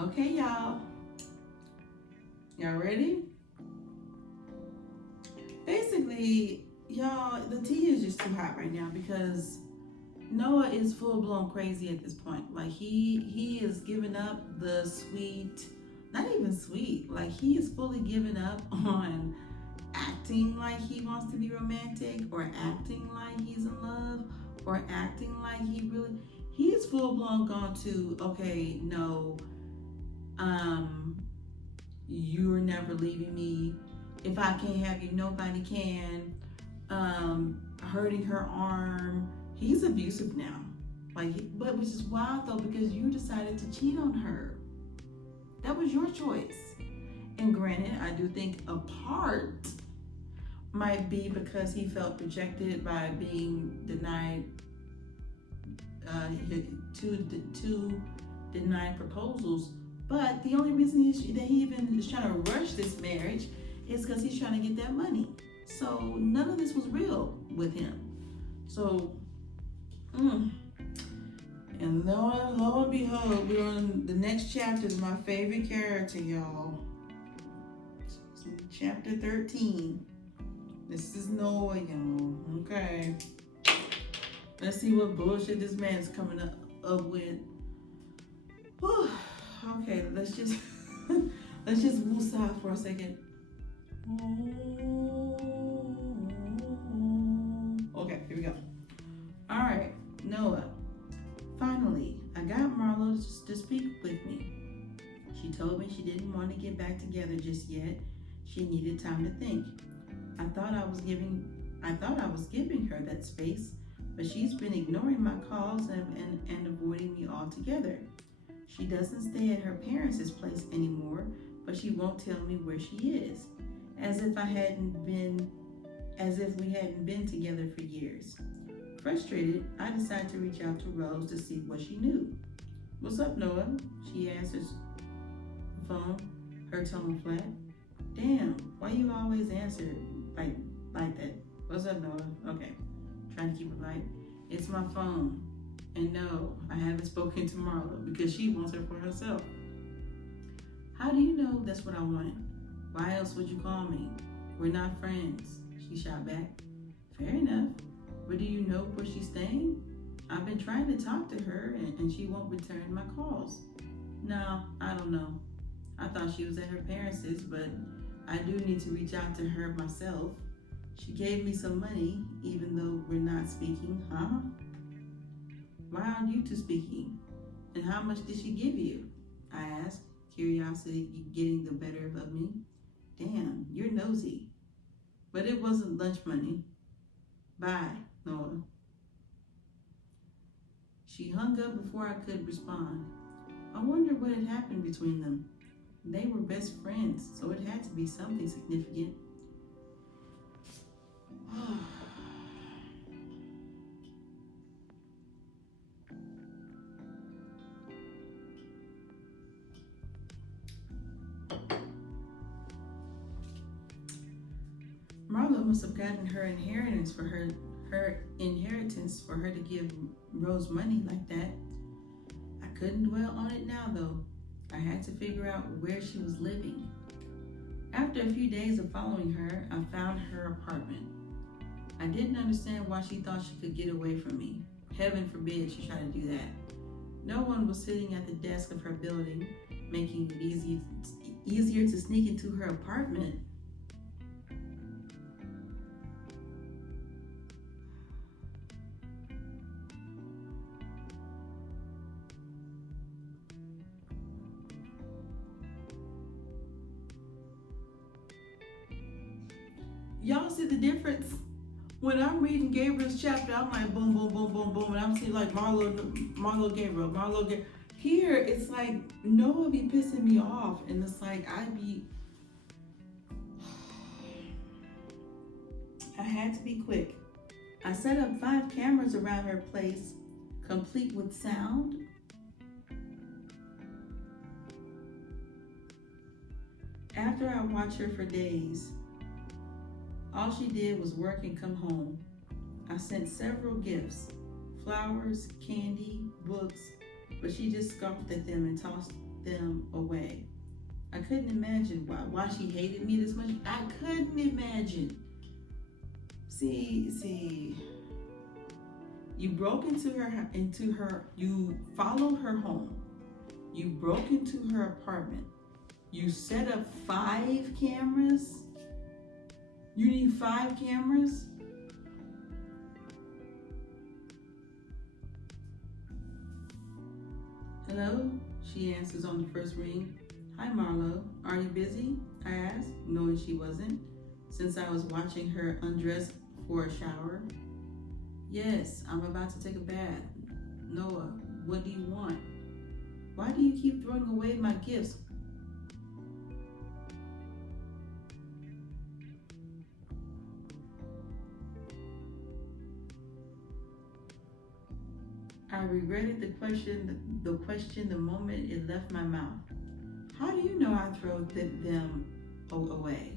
Okay, y'all. Y'all ready? Basically, y'all, the tea is just too hot right now because Noah is full blown crazy at this point. Like he is giving up the sweet, not even sweet. Like he is fully giving up on acting like he wants to be romantic or acting like he's in love or acting like he's full blown gone to, okay, no, you're never leaving me. If I can't have you, nobody can. Hurting her arm. He's abusive now. But which is wild though, because you decided to cheat on her. That was your choice. And granted, I do think a part might be because he felt rejected by being denied two denied proposals. But the only reason that he even is trying to rush this marriage is because he's trying to get that money. So none of this was real with him. So, and lo and behold, we're on the next chapter. Is my favorite character, y'all. Chapter 13. This is Noah, y'all. Okay. Let's see what bullshit this man's coming up with. Whew. Okay, let's just woosah for a second. Okay, here we go. All right, Noah. Finally, I got Marlo to speak with me. She told me she didn't want to get back together just yet. She needed time to think. I thought I was giving her that space, but she's been ignoring my calls and avoiding me altogether. She doesn't stay at her parents' place anymore, but she won't tell me where she is, as if we hadn't been together for years. Frustrated, I decided to reach out to Rose to see what she knew. "What's up, Noah?" She answers the phone, her tone flat. "Damn, why you always answer like that? What's up, Noah?" Okay, trying to keep it light. "It's my phone. And no, I haven't spoken to Marlo because she wants her for herself." "How do you know that's what I wanted? Why else would you call me? We're not friends," she shot back. "Fair enough. But do you know where she's staying? I've been trying to talk to her and she won't return my calls." "No, I don't know. I thought she was at her parents', but I do need to reach out to her myself. She gave me some money, even though we're not speaking." "Huh? Why aren't you two speaking? And how much did she give you?" I asked, curiosity getting the better of me. "Damn, you're nosy. But it wasn't lunch money. Bye, Noah." She hung up before I could respond. I wondered what had happened between them. They were best friends, so it had to be something significant. Marlo must have gotten her inheritance for her to give Rose money like that. I couldn't dwell on it now, though. I had to figure out where she was living. After a few days of following her, I found her apartment. I didn't understand why she thought she could get away from me. Heaven forbid she tried to do that. No one was sitting at the desk of her building, making it easier to sneak into her apartment. Y'all see the difference? When I'm reading Gabriel's chapter, I'm like boom, boom, boom, boom, boom, and I'm seeing like Marlo, Gabriel. Here, it's like Noah be pissing me off, and it's like I had to be quick. I set up 5 cameras around her place, complete with sound. After I watched her for days, all she did was work and come home. I sent several gifts, flowers, candy, books, but she just scoffed at them and them away. I couldn't imagine why she hated me this much. I couldn't imagine. See, you broke into her, you followed her home. You broke into her apartment. You set up 5 cameras. You need 5 cameras? Hello? She answers on the first ring. Hi, Marlo. Are you busy? I asked, knowing she wasn't, since I was watching her undress for a shower. Yes, I'm about to take a bath. Noah, what do you want? Why do you keep throwing away my gifts? I regretted the question the moment it left my mouth. How do you know I throw them away?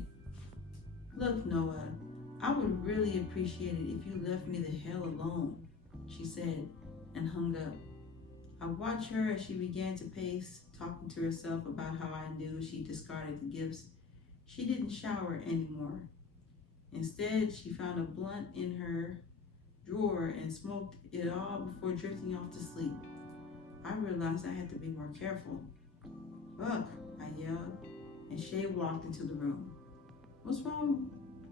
Look, Noah, I would really appreciate it if you left me the hell alone, she said, and hung up. I watched her as she began to pace, talking to herself about how I knew she discarded the gifts. She didn't shower anymore. Instead, she found a blunt in her drawer and smoked it all before drifting off to sleep. I realized I had to be more careful. Look, I yelled, and Shay walked into the room. What's wrong?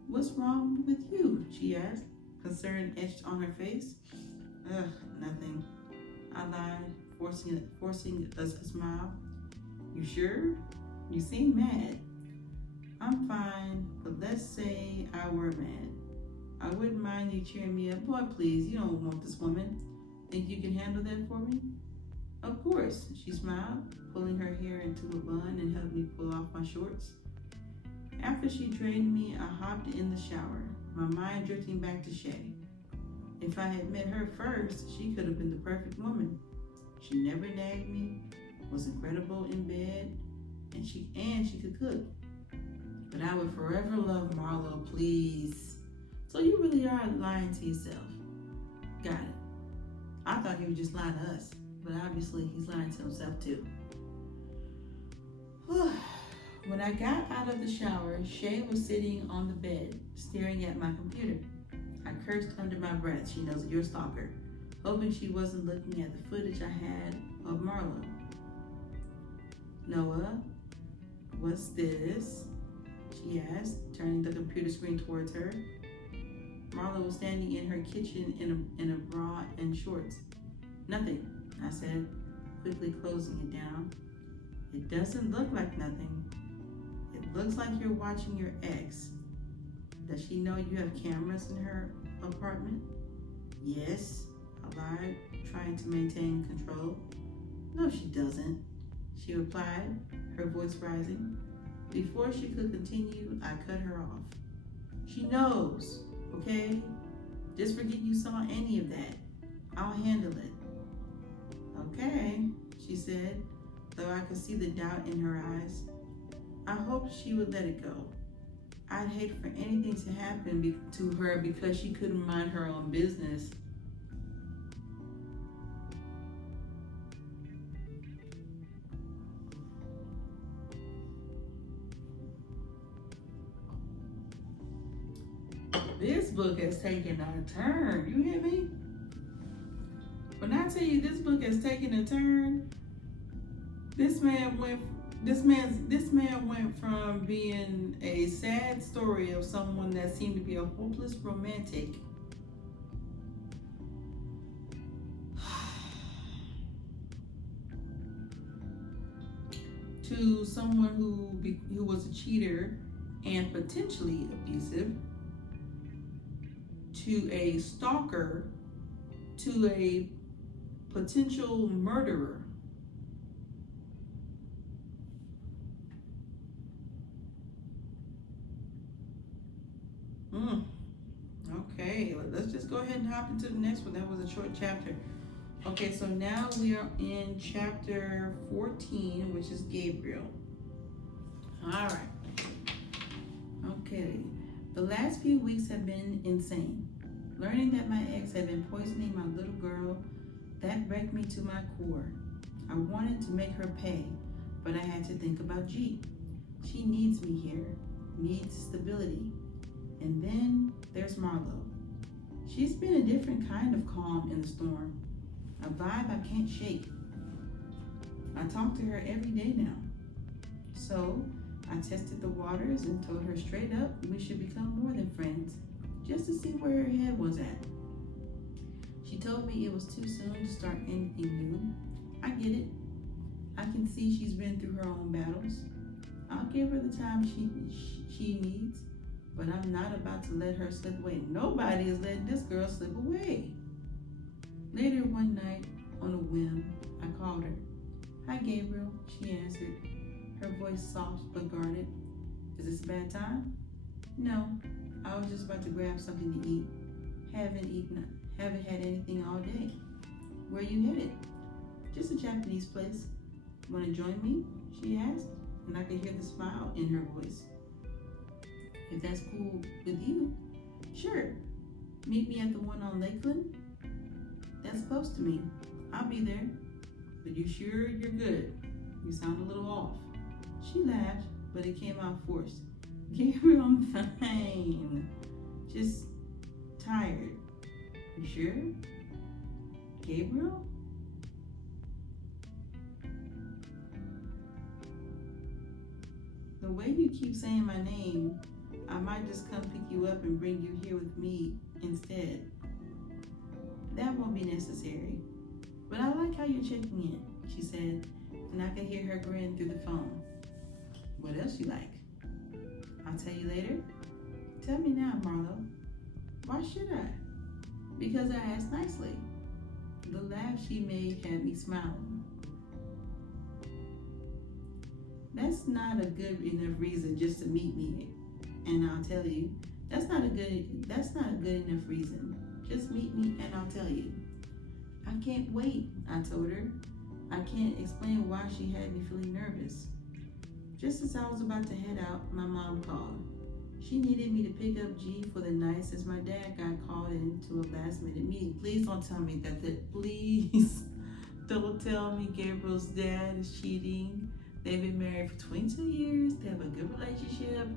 What's wrong with you? She asked, concern etched on her face. Ugh, nothing. I lied, forcing a smile. You sure? You seem mad. I'm fine, but let's say I were mad. I wouldn't mind you cheering me up. Boy, please, you don't want this woman. Think you can handle that for me? Of course, she smiled, pulling her hair into a bun and helped me pull off my shorts. After she drained me, I hopped in the shower, my mind drifting back to Shay. If I had met her first, she could have been the perfect woman. She never nagged me, was incredible in bed, and she could cook. But I would forever love Marlo, please. So you really are lying to yourself. Got it. I thought he was just lying to us, but obviously he's lying to himself too. When I got out of the shower, Shay was sitting on the bed, staring at my computer. I cursed under my breath. She knows you're a stalker, hoping she wasn't looking at the footage I had of Marlo. Noah, what's this? She asked, turning the computer screen towards her. Marlo was standing in her kitchen in a bra and shorts. Nothing, I said, quickly closing it down. It doesn't look like nothing. It looks like you're watching your ex. Does she know you have cameras in her apartment? Yes, I lied, trying to maintain control. No, she doesn't, she replied, her voice rising. Before she could continue, I cut her off. She knows, okay? Just forget you saw any of that. I'll handle it. Okay, she said, though I could see the doubt in her eyes. I hoped she would let it go. I'd hate for anything to happen to her because she couldn't mind her own business. This book has taken a turn. You hear me? When I tell you this book has taken a turn, this man went from being a sad story of someone that seemed to be a hopeless romantic to someone who was a cheater and potentially abusive, to a stalker, to a potential murderer. Okay, let's just go ahead and hop into the next one. That was a short chapter. Okay, so now we are in chapter 14, which is Gabriel. All right. Okay, the last few weeks have been insane. Learning that my ex had been poisoning my little girl, that wrecked me to my core. I wanted to make her pay. But I had to think about G. She needs me here, needs stability. And then there's Marlo. She's been a different kind of calm in the storm, a vibe I can't shake. I talk to her every day now. So I tested the waters and told her straight up we should become more than friends, just to see where her head was at. She told me it was too soon to start anything new. I get it. I can see she's been through her own battles. I'll give her the time she needs, but I'm not about to let her slip away. Nobody is letting this girl slip away. Later one night, on a whim, I called her. Hi, Gabriel, she answered, her voice soft but guarded. Is this a bad time? No, I was just about to grab something to eat. Haven't had anything all day. Where are you headed? Just a Japanese place. Want to join me? She asked, and I could hear the smile in her voice. If that's cool with you, sure. Meet me at the one on Lakeland? That's close to me. I'll be there. But you sure you're good? You sound a little off. She laughed, but it came out forced. Gabriel, I'm fine. Just tired. You sure? Gabriel? The way you keep saying my name, I might just come pick you up and bring you here with me instead. That won't be necessary. But I like how you're checking in, she said, and I could hear her grin through the phone. What else you like? I'll tell you later. Tell me now, Marlo. Why should I? Because I asked nicely. The laugh she made had me smiling. That's not a good enough reason just to meet me. And I'll tell you, that's not a good enough reason. Just meet me and I'll tell you. I can't wait, I told her. I can't explain why she had me feeling nervous. Just as I was about to head out, my mom called. She needed me to pick up G for the night since my dad got called into a last-minute meeting. Please don't tell me please don't tell me Gabriel's dad is cheating. They've been married for 22 years. They have a good relationship.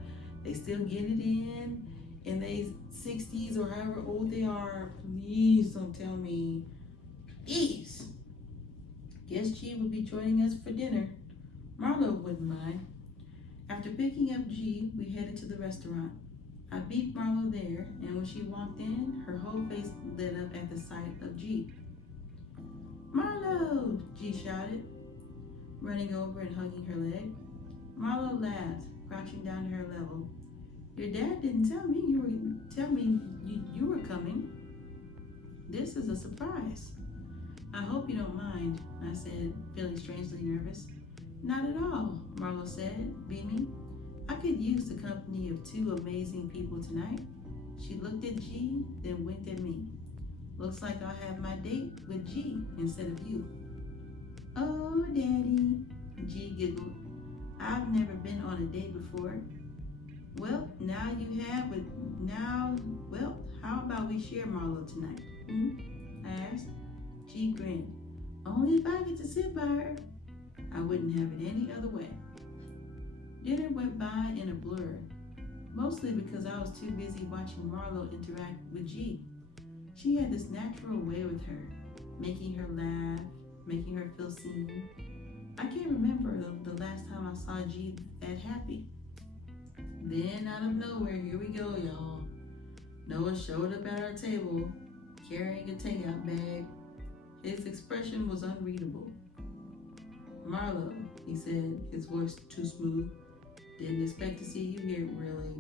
They still get it in their 60s or however old they are. Please don't tell me. Please. Guess G will be joining us for dinner. Marlo wouldn't mind. After picking up G, we headed to the restaurant. I beat Marlo there, and when she walked in, her whole face lit up at the sight of G. Marlo, G shouted, running over and hugging her leg. Marlo laughed, crouching down to her level. Your dad didn't tell me you were coming. This is a surprise. I hope you don't mind, I said, feeling strangely nervous. Not at all, Marlo said, beaming. I could use the company of two amazing people tonight. She looked at G, then winked at me. Looks like I'll have my date with G instead of you. Oh, Daddy, G giggled. I've never been on a date before. Well, now you have, but how about we share Marlo tonight? I asked. G grinned. Only if I get to sit by her. I wouldn't have it any other way. Dinner went by in a blur, mostly because I was too busy watching Marlo interact with G. She had this natural way with her, making her laugh, making her feel seen. I can't remember the last time I saw G that happy. Then out of nowhere, here we go, y'all. Noah showed up at our table, carrying a takeout bag. His expression was unreadable. Marlo, he said, his voice too smooth. Didn't expect to see you here, really.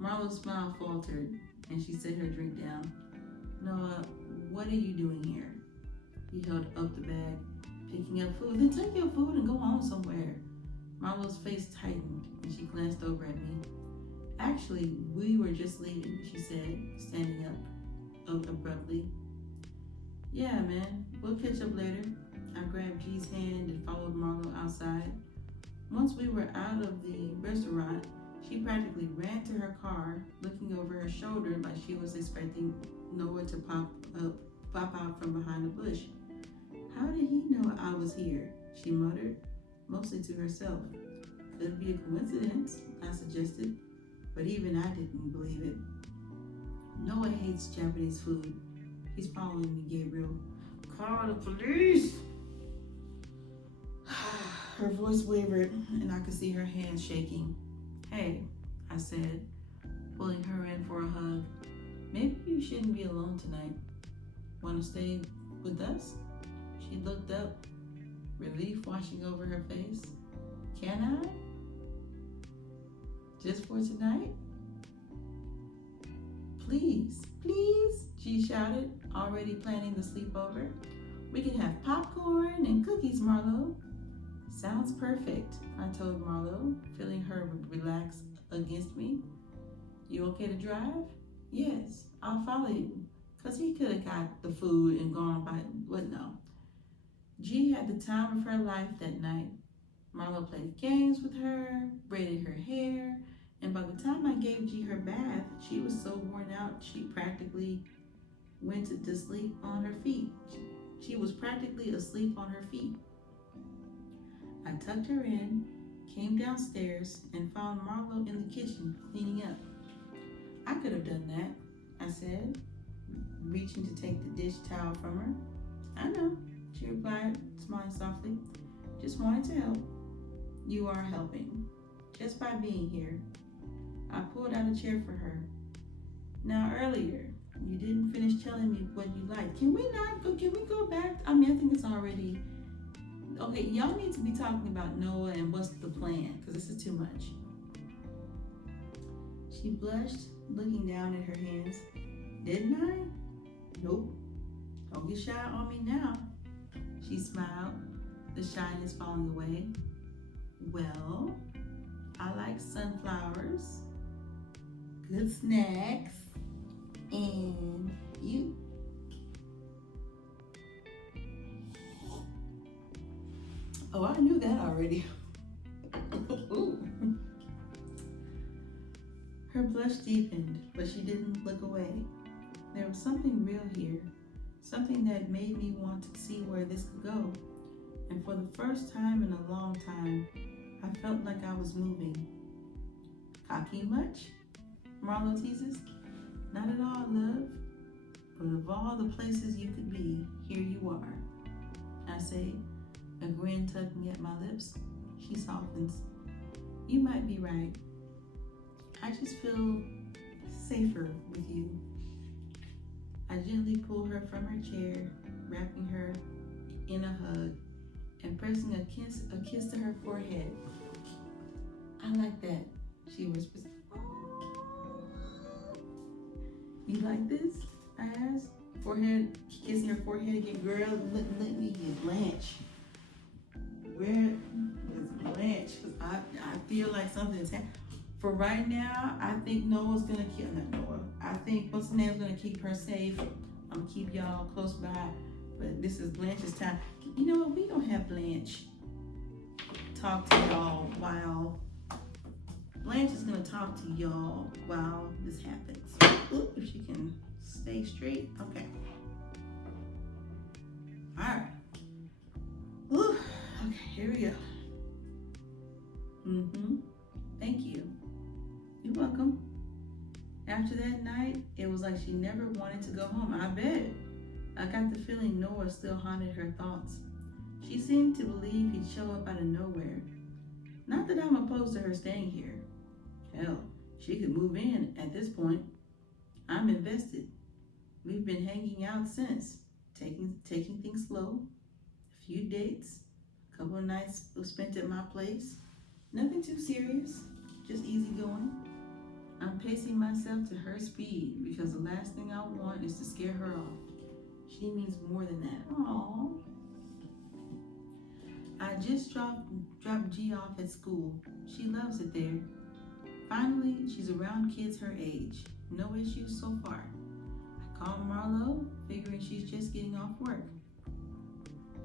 Marlo's smile faltered, and she set her drink down. Noah, what are you doing here? He held up the bag, picking up food. Then take your food and go home somewhere. Marlo's face tightened, and she glanced over at me. Actually, we were just leaving, she said, standing up abruptly. Yeah, man, we'll catch up later. I grabbed G's hand and followed Marlo outside. Once we were out of the restaurant, she practically ran to her car, looking over her shoulder like she was expecting Noah to pop out from behind a bush. How did he know I was here? She muttered. mostly to herself. Could it be a coincidence? I suggested, but even I didn't believe it. Noah hates Japanese food. He's following me, Gabriel. Call the police! Her voice wavered, and I could see her hands shaking. Hey, I said, pulling her in for a hug. Maybe you shouldn't be alone tonight. Want to stay with us? She looked up, relief washing over her face. Can I? Just for tonight? Please, please, she shouted, already planning the sleepover. We can have popcorn and cookies, Marlo. Sounds perfect, I told Marlo, feeling her relax against me. You okay to drive? Yes, I'll follow you, because he could have got the food and gone by, but no. G had the time of her life that night. Marlo played games with her, braided her hair, and by the time I gave G her bath, she was so worn out she practically went to sleep on her feet. She was practically asleep on her feet. I tucked her in, came downstairs, and found Marlo in the kitchen cleaning up. I could have done that, I said, reaching to take the dish towel from her. I know, she replied, smiling softly. Just wanted to help. You are helping, just by being here. I pulled out a chair for her. Now earlier, you didn't finish telling me what you like. Can we go back? I think it's already, okay, y'all need to be talking about Noah and what's the plan, because this is too much. She blushed, looking down at her hands. Didn't I? Nope. Don't get shy on me now. She smiled, the shyness falling away. Well, I like sunflowers, good snacks, and you. Oh, I knew that already. Her blush deepened, but she didn't look away. There was something real here, something that made me want to see where this could go. And for the first time in a long time, I felt like I was moving. Cocky much? Marlo teases. Not at all, love. But of all the places you could be, here you are. I say, a grin tugging at my lips. She softens. You might be right. I just feel safer with you. I gently pull her from her chair, wrapping her in a hug and pressing a kiss to her forehead. I like that, she whispers. You like this? I asked. Forehead, kissing her forehead again. Girl, let me get Blanche. Where is Blanche? I feel like something's happening. For right now, I think Noah's gonna keep, not Noah, I think what's the name's gonna keep her safe. I'm gonna keep y'all close by, but this is Blanche's time. You know what, we gonna have Blanche talk to y'all while, Blanche is gonna talk to y'all while this happens. Ooh, if she can stay straight, okay. All right. Ooh, okay, here we go. Thank you. You're welcome. After that night, it was like she never wanted to go home. I bet. I got the feeling Noah still haunted her thoughts. She seemed to believe he'd show up out of nowhere. Not that I'm opposed to her staying here. Hell, she could move in at this point. I'm invested. We've been hanging out since, taking things slow. A few dates, a couple of nights spent at my place. Nothing too serious, just easy going. I'm pacing myself to her speed because the last thing I want is to scare her off. She means more than that. Aww. I just dropped G off at school. She loves it there. Finally, she's around kids her age. No issues so far. I call Marlo, figuring she's just getting off work.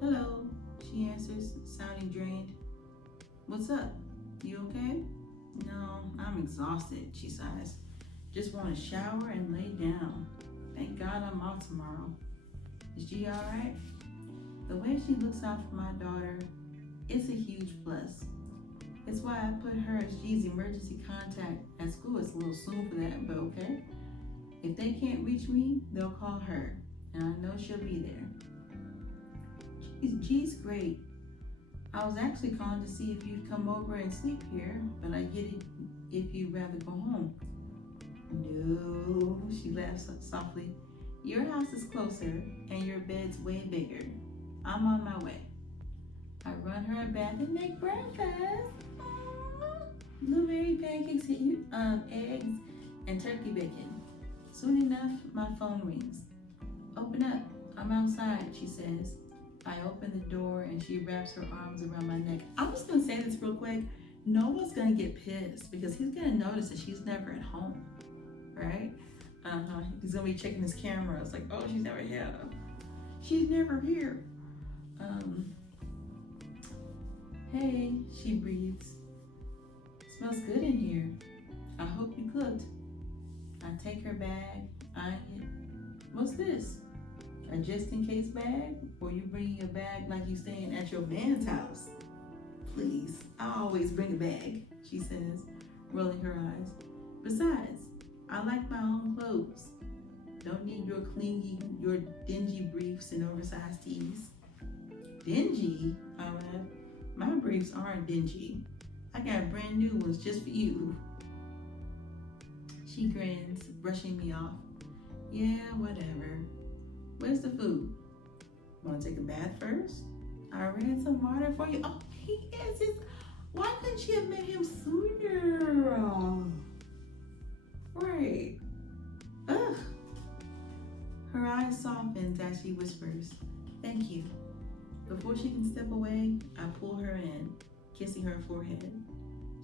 Hello, she answers, sounding drained. What's up? You okay? No, I'm exhausted, she sighs. Just want to shower and lay down. Thank God I'm off tomorrow. Is G alright? The way she looks out for my daughter It's a huge plus. It's why I put her as G's emergency contact at school. It's a little soon for that, but okay. If they can't reach me, they'll call her, and I know she'll be there. G's great. I was actually calling to see if you'd come over and sleep here, but I get it if you'd rather go home. No, she laughs softly. Your house is closer, and your bed's way bigger. I'm on my way. I run her a bath and make breakfast. Blueberry pancakes, eggs, and turkey bacon. Soon enough, my phone rings. Open up, I'm outside, she says. I open the door and she wraps her arms around my neck. I'm just gonna say this real quick. Noah's gonna get pissed because he's gonna notice that she's never at home, right? He's gonna be checking his camera. It's like, oh, she's never here. She's never here. Hey, she breathes. Smells good in here. I hope you cooked. I take her bag, eyeing it. What's this? A just-in-case bag? Or you bringing a bag like you staying at your man's house? Please, I always bring a bag, she says, rolling her eyes. Besides, I like my own clothes. Don't need your dingy briefs and oversized tees. Dingy? I laugh. My briefs aren't dingy. I got brand new ones just for you. She grins, brushing me off. Yeah, whatever. Where's the food? Want to take a bath first? I ran some water for you. Oh, he is. Why couldn't she have met him sooner? Right. Ugh. Her eyes softens as she whispers, thank you. Before she can step away, I pull her in, kissing her forehead.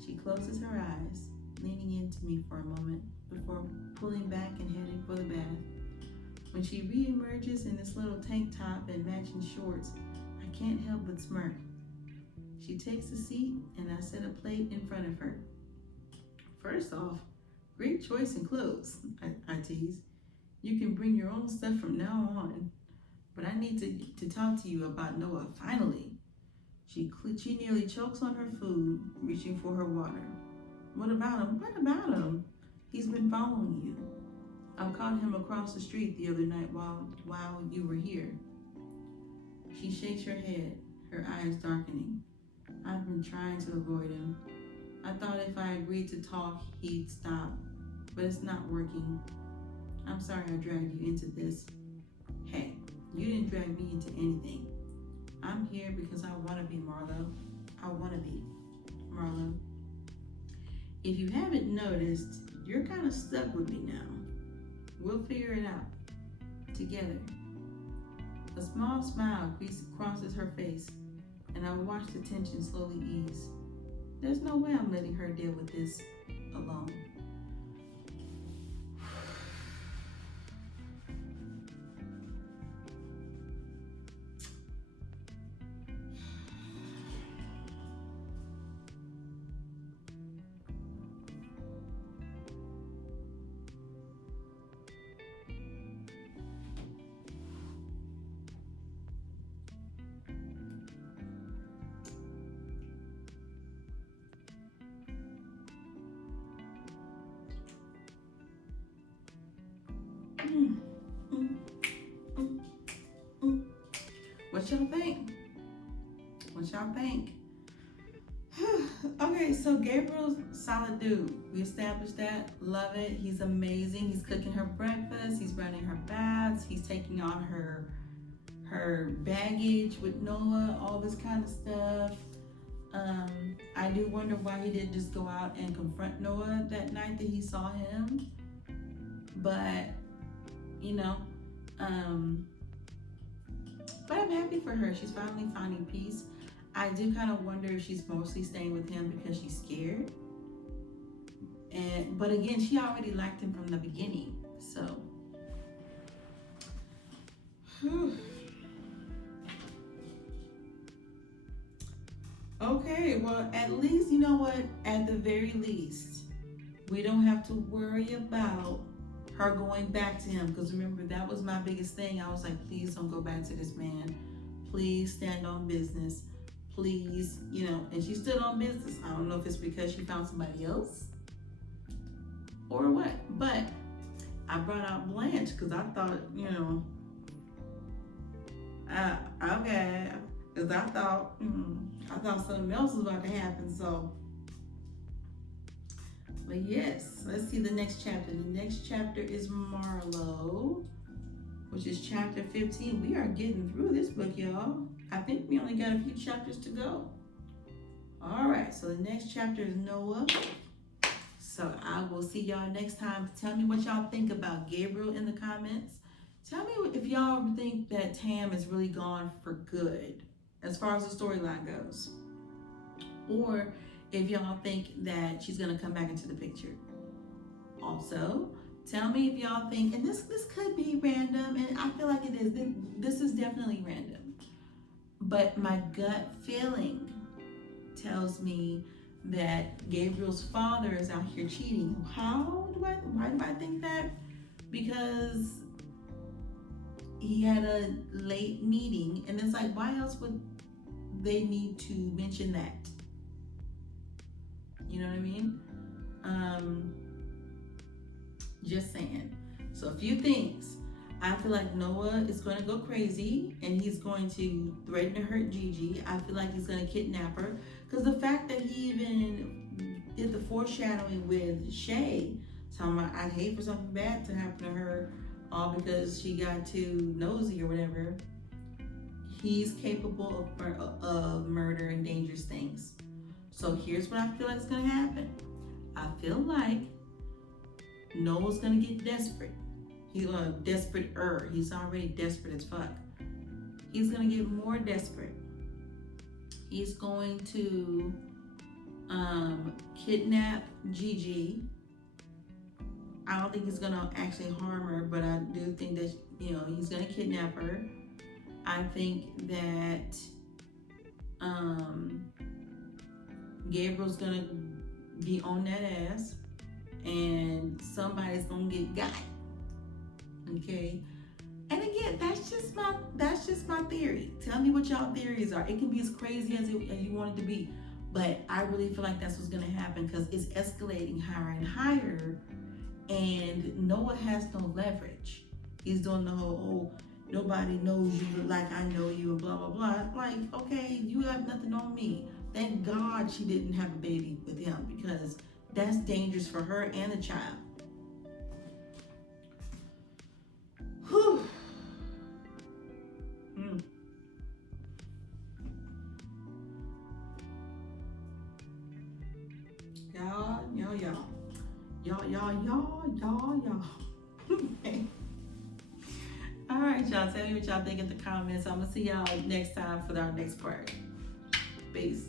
She closes her eyes, leaning into me for a moment before pulling back and heading for the bath. When she re-emerges in this little tank top and matching shorts, I can't help but smirk. She takes a seat and I set a plate in front of her. First off, great choice in clothes, I tease. You can bring your own stuff from now on. But I need to talk to you about Noah, finally. She nearly chokes on her food, reaching for her water. What about him? What about him? He's been following you. I caught him across the street the other night while you were here. She shakes her head, her eyes darkening. I've been trying to avoid him. I thought if I agreed to talk, he'd stop, but it's not working. I'm sorry I dragged you into this. Hey, you didn't drag me into anything. I'm here because I want to be Marlo. I want to be Marlo. If you haven't noticed, you're kind of stuck with me now. We'll figure it out together. A small smile crosses her face, and I watch the tension slowly ease. There's no way I'm letting her deal with this alone. What y'all think? What y'all think? Okay, so Gabriel's solid dude. We established that. Love it. He's amazing. He's cooking her breakfast. He's running her baths. He's taking on her baggage with Noah, all this kind of stuff. I do wonder why he didn't just go out and confront Noah that night that he saw him. But, you know, but I'm happy for her. She's finally finding peace. I do kind of wonder if she's mostly staying with him because she's scared. But again, she already liked him from the beginning. So, okay, well, at least, you know what? At the very least, we don't have to worry about her going back to him. Because remember, that was my biggest thing. I was like, please don't go back to this man. Please stand on business. please, you know, and she stood on business. I don't know if it's because she found somebody else or what, but I brought out Blanche because I thought, you know, okay, because I thought something else was about to happen. So, but yes, let's see the next chapter. The next chapter is Marlowe, which is chapter 15. We are getting through this book, y'all. I think we only got a few chapters to go. All right, so the next chapter is Noah. So I will see y'all next time. Tell me what y'all think about Gabriel in the comments. Tell me if y'all think that Tam is really gone for good as far as the storyline goes. Or if y'all think that she's gonna come back into the picture. Also, tell me if y'all think, and this could be random, and I feel like it is. This is definitely random. But my gut feeling tells me that Gabriel's father is out here cheating. Why do I think that? Because he had a late meeting, and it's like, why else would they need to mention that? You know what I mean? Just saying. So a few things. I feel like Noah is going to go crazy and he's going to threaten to hurt Gigi. I feel like he's going to kidnap her. Because the fact that he even did the foreshadowing with Shay, talking about I'd hate for something bad to happen to her, all because she got too nosy or whatever. He's capable of murder and dangerous things. So here's what I feel like is going to happen. I feel like Noah's going to get desperate. He's desperate-er. He's already desperate as fuck. He's going to get more desperate. He's going to kidnap Gigi. I don't think he's going to actually harm her, but I do think that, you know, he's going to kidnap her. I think that Gabriel's going to be on that ass and somebody's going to get got. Okay, and again, that's just my theory. Tell me what y'all theories are. It can be as crazy as you want it to be, but I really feel like that's what's gonna happen because it's escalating higher and higher, and Noah has no leverage. He's doing the whole nobody knows you like I know you and blah blah blah. Like, okay, you have nothing on me. Thank God she didn't have a baby with him because that's dangerous for her and the child. Whew. Y'all. Okay. All right, y'all. Tell me what y'all think in the comments. I'm gonna see y'all next time for our next part. Peace.